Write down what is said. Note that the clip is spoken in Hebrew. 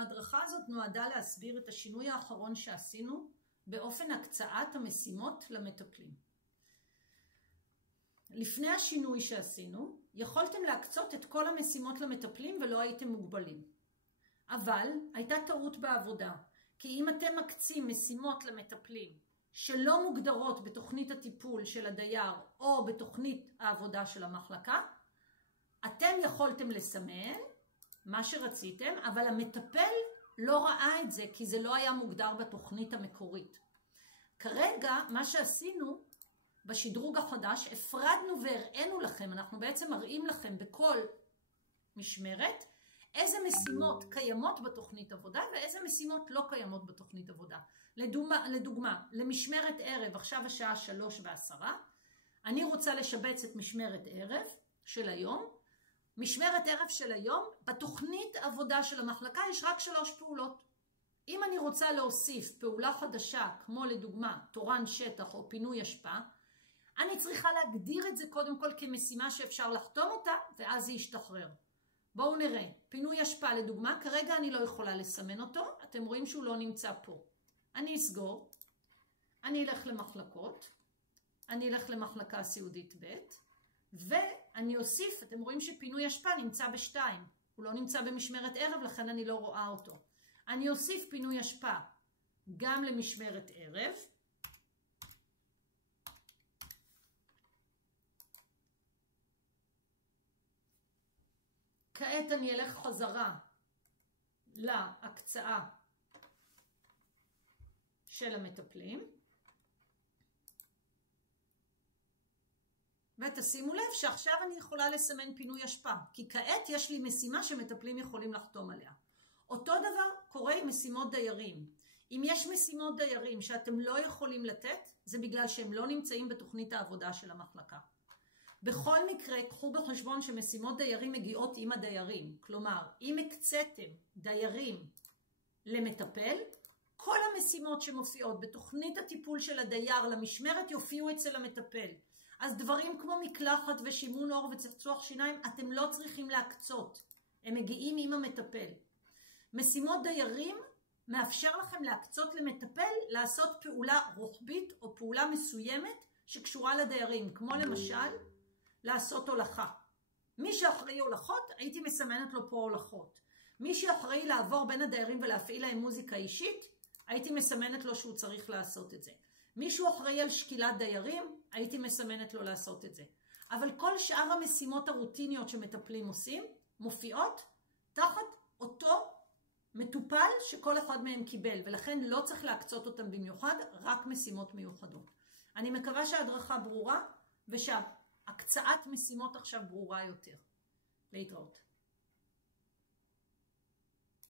ההדרכה הזאת נועדה להסביר את השינוי האחרון שעשינו באופן הקצאת המשימות למטפלים. לפני השינוי שעשינו, יכולתם להקצות את כל המשימות למטפלים ולא הייתם מוגבלים. אבל הייתה טעות בעבודה, כי אם אתם מקצים משימות למטפלים שלא מוגדרות בתוכנית הטיפול של הדייר או בתוכנית העבודה של המחלקה, אתם יכולתם לסמן מה שרציתם, אבל המטפל לא ראה את זה כי זה לא היה מוגדר בתוכנית המקורית. כרגע מה שעשינו בשדרוג החדש, הפרדנו והראינו לכם, אנחנו בעצם מראים לכם בכל משמרת איזה משימות קיימות בתוכנית עבודה ואיזה משימות לא קיימות בתוכנית עבודה. לדוגמה, למשמרת ערב, עכשיו השעה 3:10, אני רוצה לשבץ את משמרת ערב של היום. משמרת ערב של היום, בתוכנית עבודה של המחלקה יש רק 3 פעולות. אם אני רוצה להוסיף פעולה חדשה, כמו לדוגמה תורן שטח או פינוי אשפה, אני צריכה להגדיר את זה קודם כל כמשימה שאפשר לחתום אותה, ואז זה ישתחרר. בואו נראה, פינוי אשפה לדוגמה, כרגע אני לא יכולה לסמן אותו, אתם רואים שהוא לא נמצא פה. אני אסגור, אני אלך למחלקות, אני אלך למחלקה סיעודית ב', ואני אוסיף, אתם רואים שפינוי אשפה נמצא ב2, הוא לא נמצא במשמרת ערב, לכן אני לא רואה אותו. אני אוסיף פינוי אשפה גם למשמרת ערב, כעת אני אלך חזרה להקצאה של המטפלים. ותשימו לב שעכשיו אני יכולה לסמן פינוי אשפה, כי כעת יש לי משימה שמטפלים יכולים לחתום עליה. אותו דבר קורה עם משימות דיירים. אם יש משימות דיירים שאתם לא יכולים לתת, זה בגלל שהם לא נמצאים בתוכנית העבודה של המחלקה. בכל מקרה, קחו בחשבון שמשימות דיירים מגיעות עם הדיירים. כלומר, אם הקציתם דיירים למטפל, כל המשימות שמופיעות בתוכנית הטיפול של הדייר למשמרת יופיעו אצל המטפל. אז דברים כמו מקלחת ושימון עור וצחצוח שיניים, אתם לא צריכים להקצות. הם מגיעים עם המטפל. משימות דיירים מאפשר לכם להקצות למטפל לעשות פעולה רוחבית או פעולה מסוימת שקשורה לדיירים, כמו למשל לעשות הולכה. מי שאחראי הולכות, הייתי מסמנת לו פה הולכות. מי שאחראי לעבור בין הדיירים ולהפעיל להם מוזיקה אישית, הייתי מסמנת לו שהוא צריך לעשות את זה. מישהו אחראי על שקילת דיירים, הייתי מסמנת לו לעשות את זה. אבל כל שאר המשימות הרוטיניות שמטפלים עושים, מופיעות תחת אותו מטופל שכל אחד מהם קיבל, ולכן לא צריך להקצות אותם במיוחד, רק משימות מיוחדות. אני מקווה שההדרכה ברורה, ושהקצאת משימות עכשיו ברורה יותר. להתראות.